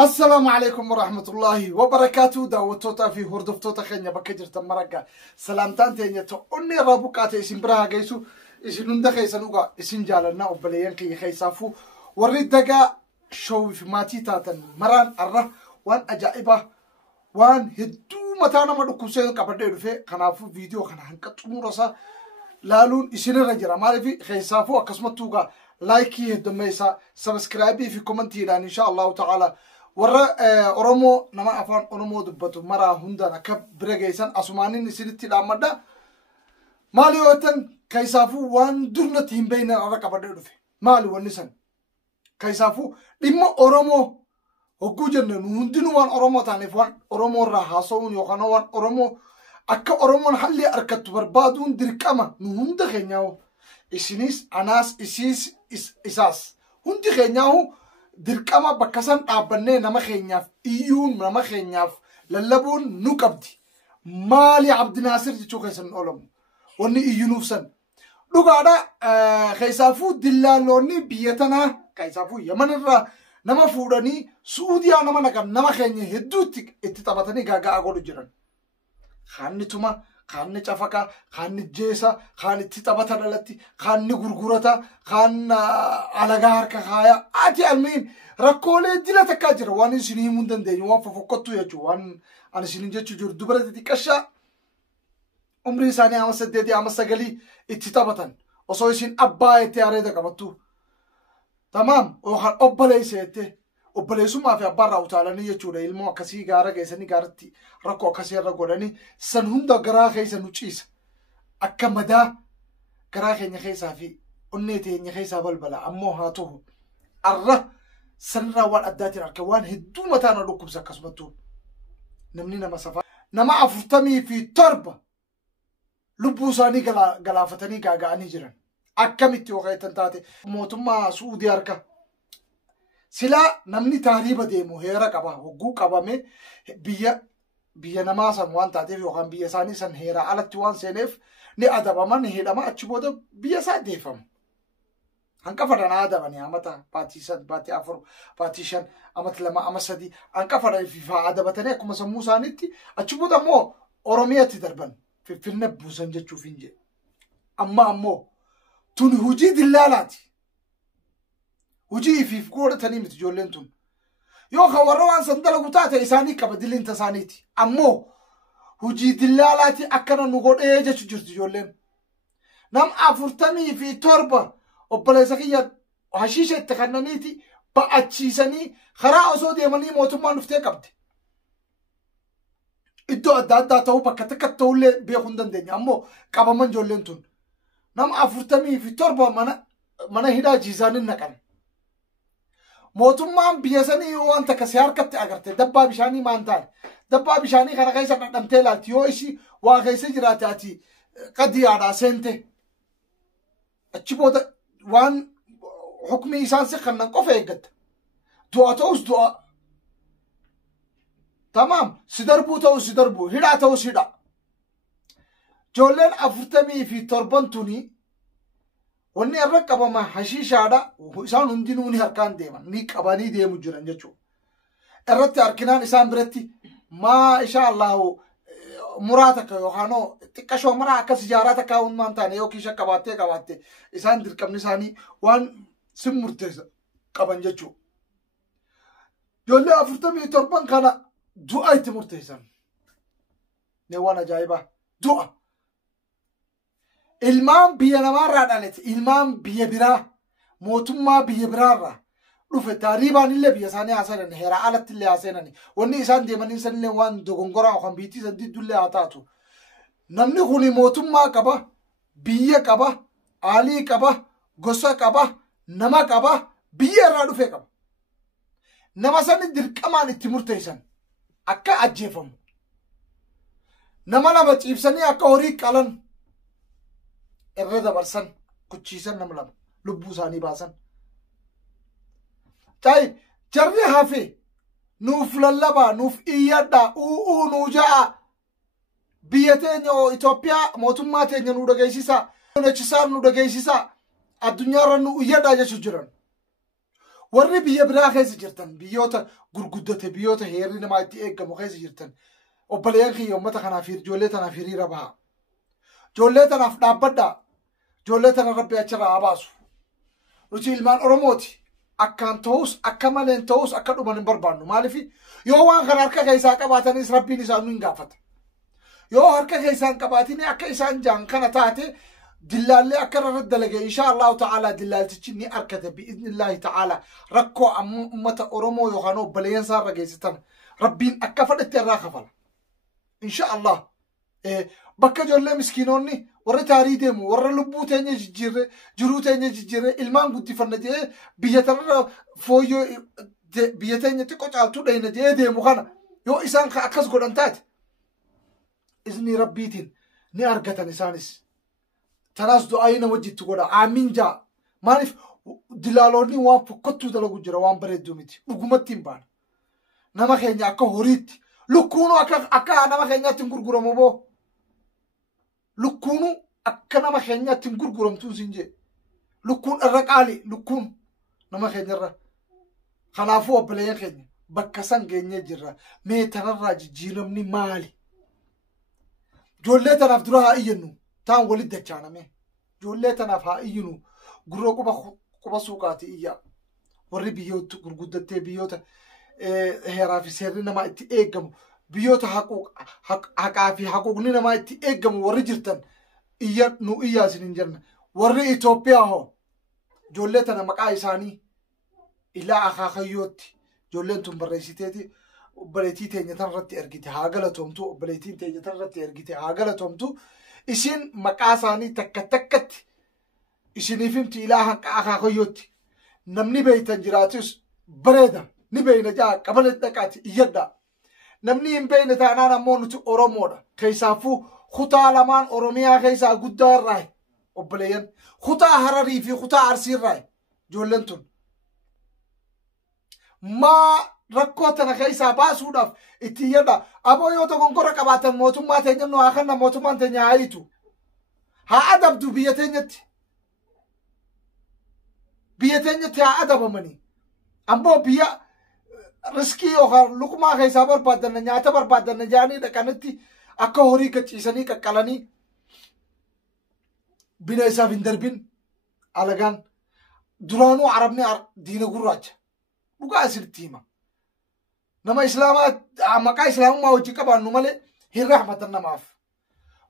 السلام عليكم ورحمة الله وبركاته. دعوتوتا في هردفتوتا خينيا بكجرت مرقا سلامتان تينيا تو أني رابوكاتي اسم براها جيسو اسم ندخي سنوغا اسم جالنا وبليان كي خيسافو ورد دقا شو في ماتي تاتن مران أره وان أجائبه وان هدو متانا مدوكو سيدو كبرده يدفع خنافو فيديو خنا هنكتمو رسا لالون اسم رجرا مالي في خيسافو أكسمتوغا لايكي هدوميسا سبسكرايبي في كومنتي إن شاء الله تعالى ورا أورمو نما أفان أورمو دبتو مرا هندا نكب برجيسان أسمانين نسيرتي لامدا مالي وطن كيسافو وان درنا تيم بين الأركا بدرو في مالي ونسان كيسافو لما أورمو وجوجن نهندنو وان أورمو تانيفوان أورمو راحاسون يوخانا وان أورمو أكا أورمو نحلي أركت بربادون دركاما نهند خينياو إسينيس أناس إسيس إساس هندي خينياو دركاما بكسان أبني نما خينياف إيون نما خينياف للبون نكبدي مالي عبد الناصر تشوكسن أولم وني إيونوفسن لقادا خيسافو دلالوني بيتنا خيسافو يمن الرا نما فوراني سعوديا نما نكم نما خيني هدوتك اتتابتني غاغا أقول جران خاني توما خاني شافكا خاني جيسا خاني تتابتا دلتي خاني غرغرتا خان على كخايا أتي المين ركولة دلا تكاجر وان سني مندن دني وان ففكتو يجو وان أنا سني جت جور دبرة تكشة عمري ساني عم سددي عم سجلي اتتابتن وصويسين أبا يتياري ده كبتو تمام وخان أبلي سيته وبليسو ما في أبارا وتعالني يجوري المو كسي غارة جيسني غارتي ركو كسي ركولاني سنهندا غراخي سنوچيس أكمدا غراخي نخيسا في أنيتي نخيسا بالبلا أمو هاتوه الره سنرا والأداتي الكوان هدو متانا لكم سكسبتو نمنينا مسافة نما أفتمي في تربة لبوساني غلافتني غاغاني جران أكمتي وغيتن تاتي موتما سعودي أركا سلا نمني تهريبا ديمو هيرا قبا وقو قبا مي بيا نماسا وان تاتيف يوخان بيا ساني سن هيرا على توان سينيف ني أدبا من هيرا ما أتشبودا بيا سا ديفم هنكا فرنا أدبا ني أمتا باتي سد باتي أفر باتي شن أمت لما أمسدي هنكا فرنا في فا أدبا تاني أكو مسمو سانيتي أتشبودا مو أورومية تدربن في النبو سنجة تشوفينجي أما أمو تون هجي دلالاتي وجي في فكورة تاني متجولنتم يو خوروان سندلا قطعة إساني كبدل انت سانيتي أمو وجي دلالاتي أكنا نقول إيجا تجرد جولن نم أفرتمي في تربة وبلسكية وحشيشة تخنانيتي بأتشيساني خراء صودي يماني موتما نفتي كبدي إدو أدادا تاو بكتك تولي بيخوندن ديني أمو كبمان جولنتون نم أفرتمي في تربة منا هدا جيزانين نكن موتومان بيساني وان تكسيار كت أجرته دبا بشاني مانتان دبا بشاني خنا كيسا نمتلا تيوشي وكيسا جراتاتي قدي على سنته أتشبوت وان حكمي إنسان سخنا كوفيقت دعاء توس دعاء تمام سدربو توس سدربو هدا توس هدا جولن أفرتمي في تربنتوني وني الركبة ما حشيش هذا وإنسان هندينوني هركان ديما نيك أباني ديمو جران جتشو الرت أركنان إنسان برتي ما إن شاء الله مراتك يوخانو تكشوا مرا كسجاراتك أون ما أنتاني يو كيشة كباتة إنسان دركم نساني وان سمرتز كبان جتشو يولي أفرتمي تربان كنا دعاء تمرتزان نوانا جايبه دعاء ilmaan biyya namaarraa dhalate ilmaan biyya biraa mootummaa biyya biraarraa dhufe taariibaan illee biyya isaanii haasanan heeraa alatti illee haasanani wanni isaan deemanii sanillee waan dogongoraa yookaan biitii san diddullee haa taatu namni kuni mootummaa qaba biyya qaba aalii qaba gosa qaba nama qaba biyya irraa dhufe qaba nama sani dirqamaan itti murteessan akka ajjeefamu nama lama ciibsanii akka horii qalan الرضا برسن كتشيسن نملم لبو ساني باسن طيب جري هافي نوف للبا نوف إيادا أو نوجا بيتين يو إثيوبيا موتوماتين نودا جيسيسا نتشسار نودا جيسيسا الدنيا رنو إيادا جشجرن warri biyya biraa keessa jirtan biyyoota gurguddate biyyoota heerri namaa itti eegamu keessa jirtan obboleeyyan kiyya uummata kanaaf ijoollee tanaaf hiriira baha. Ijoollee tanaaf dhaabbadhaa. Ijoollee tana rabbi achirraa haa baasu. Nuti ilmaan Oromooti. Akkaan ta'us akka maleen ta'us akka dhuman hin barbaannu. Maaliif yoo waan kana harka keessaa qabaatanis rabbiin isaan nu hin gaafata. Yoo harka keessaa hin qabaatin akka isaan jaan kana taate dillaallee akka irra dalage inshaallahu ta'ala dillaaltichi ni arkate bi'idnillahi ta'ala rakkoo ummata Oromoo yookaan obboleeyyan isaa irra geessitan rabbiin akka fedhetti irraa kafala. Inshaallah bakka ijoollee miskiinoonni warra taarii deemu warra lubbuu teenya jijjiirre jiruu teenya jijjiirre ilmaan guddifanna jee biyya tanarra fooyyoo biyya teenya xiqqoo caaltuu dhayna jee deemu kana yoo isaan akkas godhan taate izni rabbiitiin ni argatan isaanis. Tanaas du'aa nama wajjitti godha aamin jaa. Maaliif dilaaloonni waan fokkottuu dalagu jira waan bareedduu miti dhugumatti hin baana. Nama keenya akka horiitti lukkuunu akka nama keenyaatti hin gurguramu boo. Lukkuunu akka nama keenyaatti hin gurguramtuu siin jee. Lukkuun irra qaali lukkuun nama keenyarra. Kanaafuu obboleeyyan keenya bakka san geenyee jirra. Mee tanarraa jijjiiramni maali? Ijoollee tanaaf dura haa iyyannu. Taan walitti dachaaname. Ijoollee tanaaf haa iyyinu. Gurroo quba suuqaati iyyaa. Warri biyyoota gurguddattee biyyoota heeraa fi seerri namaa itti eegamu. Biyyoota haqaa fi haquuqni namaa itti eegamu warri jirtan nu iyyaasin hin jirne. Warri Itoophiyaa hoo ijoollee tana maqaa isaanii ilaa akaakayyootti ijoolleen tun barreessiteeti obboleettii teenya tanarratti ergite haa galatoomtu obboleettiin teenya tanarratti ergite haa galatoomtu. Isin maqaa isaanii takka takkatti isiniif himti ilaa akaakayyootti namni beeytan jiraatus bareeda ni beeyna jaa qabale dhaqaati iyyadhaa. Namni hin beeyne taanaan ammoo nuti Oromoodha. Keessaafuu kutaa lamaan Oromiyaa keessaa guddaa irraa obboleeyyan kutaa Hararii fi kutaa Arsii irraa ijoolleen tun. Maa rakkoo tana keessaa baasuudhaaf itti iyyadha. Aboo yoo dogonkora qabaatan mootummaa teenya nu haa kenna mootummaan teenya haa hiitu. Haa adabdu biyya teenyatti. Biyya teenyatti haa adabamanii. Ammoo biyya riskii yookaan lukumaa keessaa barbaadanna nyaata barbaadanna jaanii dhaqanitti akka horii gachiisanii qaqqalanii bina isaaf hin darbin alagaan duraanuu arabni diina gurraacha. Dhugaa isinitti hima. Nama islaamaa maqaa islaamummaa wajji qabaannu malee hin rahmatan namaaf.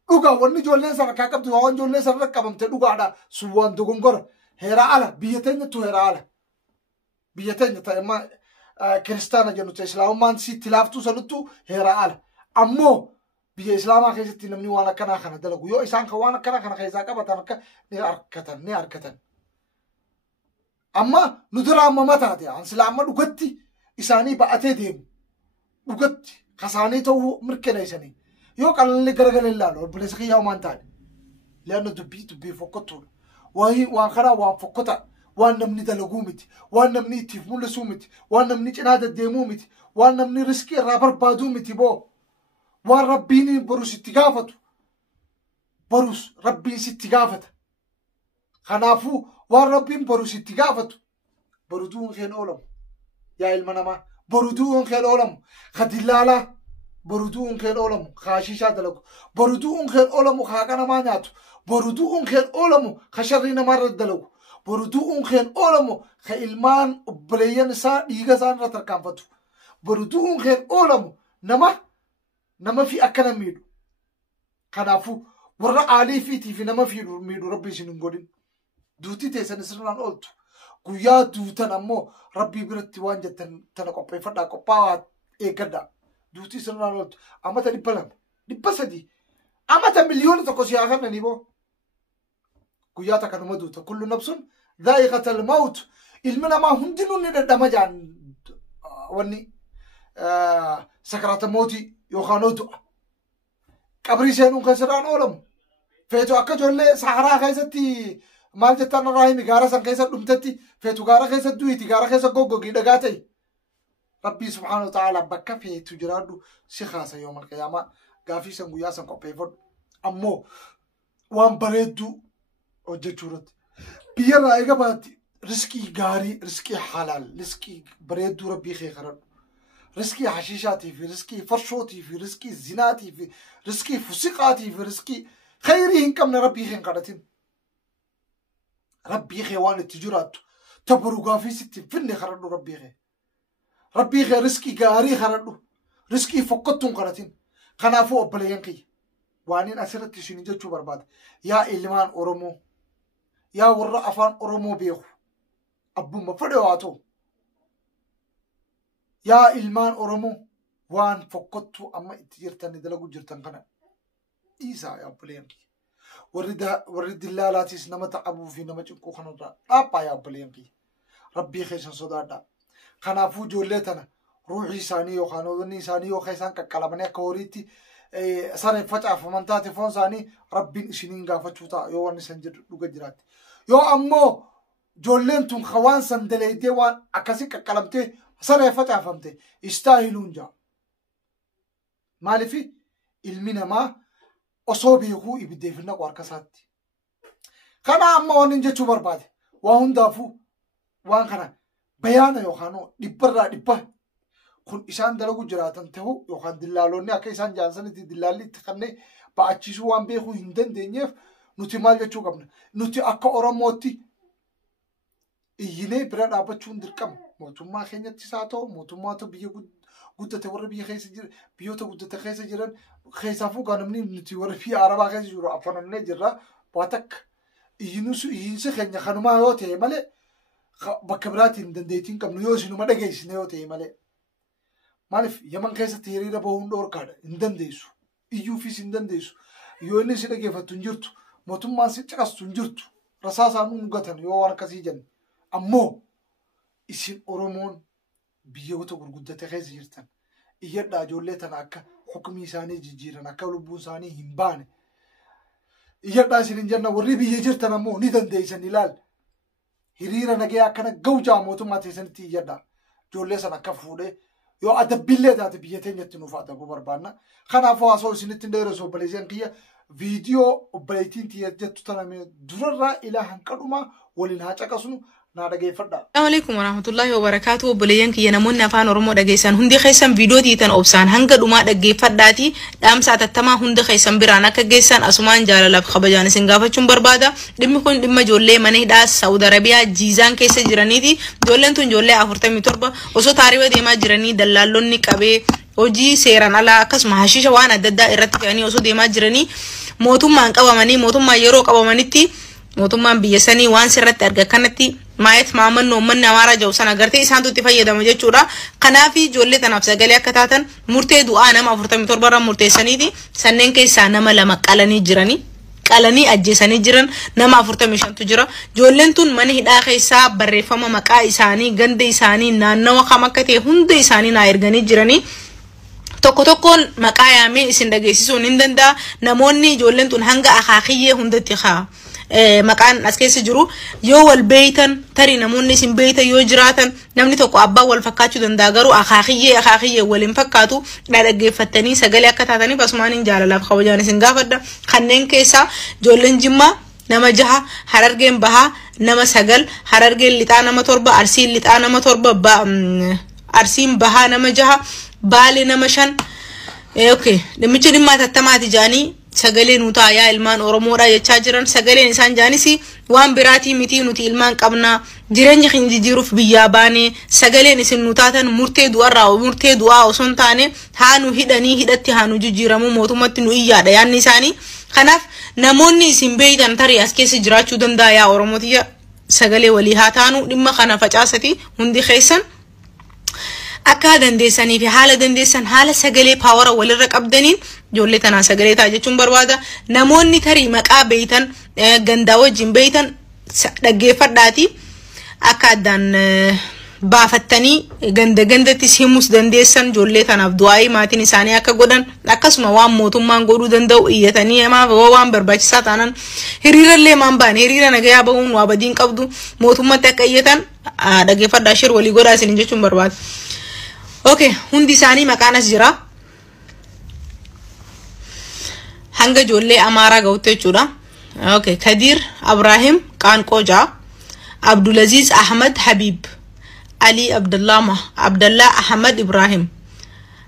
Dhugaa wanni ijoolleen sadarkaa qabdu waan ijoolleen sarara qabamte dhugaadha sun waan dogongora heeraa ala biyya teenyattu heeraa ala. Biyya teenya ta'emmaa kiristaana jennu ta'e islaamummaan sitti laaftuu sanuttu heeraa ala. Ammoo biyya islaamaa keessatti namni waan akkanaa kana dalagu yoo isaan kan waan akkanaa kana keessaa qabatan akka ni argatan. Amma nu dura amma mataate islaama dhugatti isaanii ba'atee deemu. Dhugatti kasaanii ta'uu mirkaneessanii. Yoo qalalli garagalee ilaalu obboleessa kiyyaa homaan taane. Leanna dubbii fokkottuudha. Waan kanaa waan fokkota. Waan namni dalaguu miti. Waan namni ittiif mul'isuu miti. Waan namni cinaa deddeemuu miti. Waan namni riskii irraa barbaaduu miti boo. Waan rabbiin borus itti gaafatu. Borus rabbiin sitti gaafata. Kanaafuu waan rabbiin borus itti gaafatu. Borutuun keen oolamu. Yaa ilma namaa. Borutuun keen oolamu. Kadillaalaa. Borutuun keen oolamu. Kaashishaa dalagu. Borutuun keen oolamu haaqa namaa nyaatu. Borutuun keen oolamu kasharrii namaarra dalagu. Borutuun keen oolamu ka ilmaan obboleeyyan isaa dhiiga isaan irra tarkaanfatu. Borutuun keen oolamu nama fi akkana miidhu. Kanaafuu warra aalii fiitii fi nama miidhu rabbi isin hin godhin. Duutii teessan sirnaan ooltu. Guyyaa duutan ammoo rabbii biratti waan jettan tana qopheeffadhaa qophaa'aa eeggadhaa. Duutii sirnaan ooltu. Amata 200 300 amata miliyoona tokko siyaa kannanii boo. Guyyaa takka nama duuta. Kullu nafsun dhaa'iqatal mawt. Ilmi namaa hundinuu ni dadhama jaan wanni sakaraata mootii yookaan du'a. Qabrii seenuun kan sirraan oolamu. Feetu akka ijoollee saharaa keessatti maal jettaan irraa himi gaara san keessa dhumtetti feetu gaara keessa du'iti gaara keessa goggogii dhagaa ta'e. Rabbii subhaanahu wa ta'ala bakka feetu jiraadhu si kaasa yoomal qiyaamaa gaafii san guyyaa san qopheeffadhu. Ammoo waan bareedduu hojjechuu irratti. Biyyarraa eega baatti رزقي غاري رزقي حلال رزقي بريد ربي خي خرب رزقي حشيشاتي في رزقي فرشوتي في رزقي زناتي في رزقي فسقاتي في رزقي خيري هنكم ربي خي قرتين ربي خي وان التجارات تبرقا في ستي فني خرب ربي خي رزقي غاري خرب رزقي فقدتم قرتين خنافو أبليانكي وانين أسرت شنيجة شو برباد يا إلمان أورمو يا ورا أفان أورمو بيخو أبو مفردواتو يا إلمان أورمو وان فقدتو أما إتجرتني دلقو جرتن قنا إيسا يا أبليانكي ورد اللالاتيس نما تعبو في نما جنكو خنودا أبا يا أبليانكي ربي خيسان صدادا خنافو جولتنا روحي ساني وخانودني ساني وخيسان ككلامني كوريتي ساري فتح فمنتاتي فون ساني ربي إشينين غافتشوتا يو واني سنجر لغجرات يو أمو جولنتون خوان سندليتي وان أكاسي ككلامتي ساري فتح فمتي استاهلون جا مالي في المينا ما أصوبي يخو إبدي فينا واركساتي خانا أما وانين جتشو بربادي وان دافو وان خانا بيانا يو خانو دبرا دبا kun isaan dalagu jiraatan ta'u yookaan dillaalonni akka isaan jaansanitti dillaalli itti kannee ba'achiisuu waan beekuu hin dandeenyeef nuti maal jechuu qabna nuti akka Oromootti iyyinee bira dhaabachuun dirqama mootummaa keenyattis haa ta'u mootummaata biyya guddate warra biyya keessa jiran biyyoota guddate keessa jiran keessaafuu gaanamni nuti warra biyya Arabaa keessa jiru afanannee jirra waatakka iyyinsi keenya kanumaa yoo ta'e malee bakka biraatiin dandeettiin qabnu yoo isinuma dhageessine yoo ta'e malee مالف يمن كيسة تهريرة بهون كذا إندنديسو إيوفيس إندنديسو يوني سيدا كيف تنجرتو موتوم ما سيتشكاس تنجرتو رساسا نونغتن يوار كسيجن أمو إسين أورومون بيوتو غرغدة تخيز جرتن إيردا جولتن أكا حكمي ساني جيجيرن أكا لبون ساني همباني إيردا سيرين جرنا وربي يجرتن أمو ندنديسن إلال هريرة نجي أكنا جوجا موتوم ما تيسن تيجردا جولسن أكا فودي يو أدب بالله ده تبيتين يتنوفا ده ببربانا خنا فواسول سنتين ده رسول بليزين كيا فيديو وبليتين تيجت تتنامي دررة إلى هنكرما ولينها تكاسونو نادجي فردا. السلام عليكم ورحمة الله وبركاته بليين كيا نمونا فان ورمو دجيسان هندي خيسان فيديو تيتن أوبسان هنكرما دجي فرداتي دام ساعة تما هندي خيسان برانا كجيسان أسمان جال لب خبجان سنغافة چون بربادا دم يكون دم جولة مني دا سعودي عربية جيزان كيسة جراني دي جولة تون جولة أفرت ميتوربا وسو تاريخ ديما جراني دلالون نكابي وجي سيران على كسم هشيش وانا ددا إرتي يعني وسو ديما جراني موتوم ما انكوا مني موتوم ما يروك أبا منيتي موتوم ما بيساني وان سرت أرجع كنتي مايت مامن نومن نوارا جوسنا قرتي إنسان تتفايد دمجة شورا خنافي جولة تنافس قليا كتاتن مرتي دعانا ما فرت متور برا مرتي سنيدي سنين كي سانا ما لما كلاني جراني كلاني أجساني جران نما فرت مشان تجرا جولة تون مني داخل ساب بريفما مكا إساني غند إساني نانا وخامكتي هند إساني نايرغاني جراني tokko tokkon maqaayame isin dhageessisuun hin danda'a namoonni ijoolleen tun hanga akaakiyyee hundatti haa maqaan as keessa jiru yoo wal beeytan tarii namoonni isin beeytan yoo jiraatan namni tokko abbaa wal fakkaachuu danda'a garuu akaakiyyee waliin fakkaatu dhaggeeffattanii sagalee akka taataniif asumaan jaalalaaf kabajaan isin gaafadha kanneen keessaa ijoolleen Jimmaa nama 6 Harargeen Bahaa nama 9 Harargeen Lixaa nama 7 Arsiin Lixaa nama 7 Arsiin Bahaa nama 6 Bali nama 5 okay demicha dimma tattamaati jaani sagalee nuta yaa ilmaan Oromoodha jechaa jiran sagaleen isaan jaanisi waan biraati miti nuti ilmaan qabna jireenya keenya jiruuf biyya baane sagaleen isin nutaatan murtee du'aa osoon taane haanu hidhatti haanu jijjiiramu mootummatti nu iyyaadha yaanni isaanii kanaaf namoonni isin beeytan tarii as keessa jiraachuu danda'a yaa Oromootiya sagalee walii haa taanu dhimma kana facaasati hundi keessan akka dandeessanii fi haala dandeessan haala sagalee paawara walirra qabdaniin ijoollee tanaa sagalee taa jechuun barbaada namoonni tarii maqaa beeytan gandaa wajjin beeytan dhaggeeffadhaati akka addaan baafattanii gandatti himus dandeessan ijoollee tanaaf du'aa'ii maatiin isaanii akka godhan akkasuma waan mootummaan godhuu danda'u iyyatanii waan barbaachisaa taanan hiriirallee maan baane hiriira nagayaa ba'uun waa badiin qabdu mootummatti akka iyyatan dhaggeeffadhaa shir walii godhaa isin jechuun barbaada. Okay, hundi isaanii maqaanas jira. Hanga ijoollee Amaaraa ga'utti jechuudha. Okay, Kadir Abrahim Qaanqoo 6, عبد العزيز أحمد حبيب علي عبد الله أحمد إبراهيم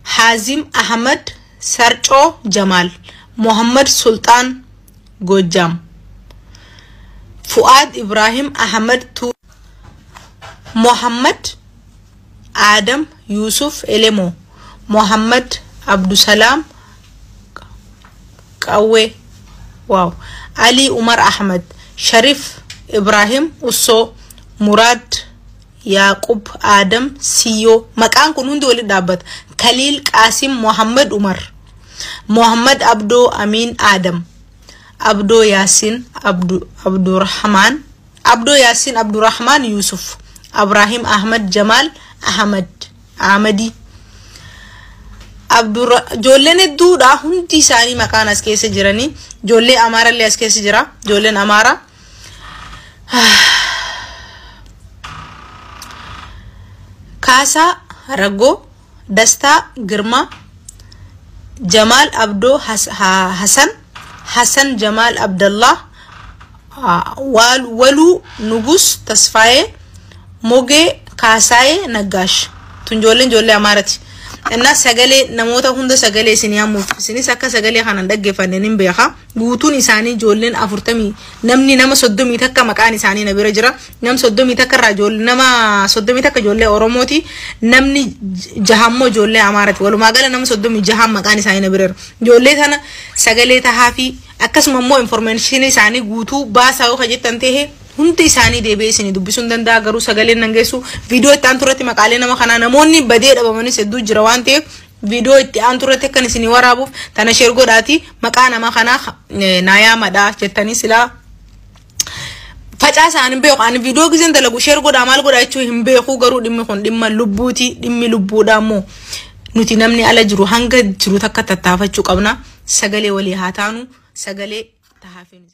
حازم أحمد سرچو جمال محمد سلطان گوجام فؤاد إبراهيم أحمد محمد آدم يوسف إلمو محمد عبد السلام قوي واو علي عمر أحمد شريف إبراهيم أسو مراد يعقوب آدم سيو مكان كنون دولي دابت خليل قاسم محمد عمر محمد عبدو أمين آدم عبدو ياسين عبدو الرحمن يوسف إبراهيم أحمد جمال أحمد عمدي جولن الدورة هندي ساني مكان اسكيس جراني جولي أمارا اللي اسكيس جرا جولن أمارا كاسا رغو دستا گرما جمال عبدو حسن جمال عبد الله ولو نغوس تصفاي موغي كاساي نغاش تنجولن جولي أمارتي الناس سجلي نموت هند سجلي سنيامو سني سكا سجلي خان دقة فنانين بيخا بوتون إساني جولين أفرتمي نمني نما صدمي تكا مكان إساني نبي رجرا نم صدمي تكا رجول نما صدمي تكا جولي أوروموتي نمني جهامو جولي أمارتي ولو ما قال نم صدمي جهام مكان إساني نبي رجرا جولي ثنا سجلي تهافي أكس ممو إنفورميشن إساني بوتو باساو خجت تنتهي hunti isani debe isini dubbisun danda garu sagale nangesu video itti anturati makale nama kana namonni bade dhabamani seddu jira wante video itti anturati kan isini warabuuf tana share godhati maqaa nama kana naya mada jettani sila facaasa an beeku an video gizen dalagu share godha mal godha ichu himbeeku garu dhimmi kun dhimma lubbuuti dhimmi lubbuudhaamo nuti namni ala jiru hanga jiru takka tattaafachu qabna sagale wali haataanu sagale tahafin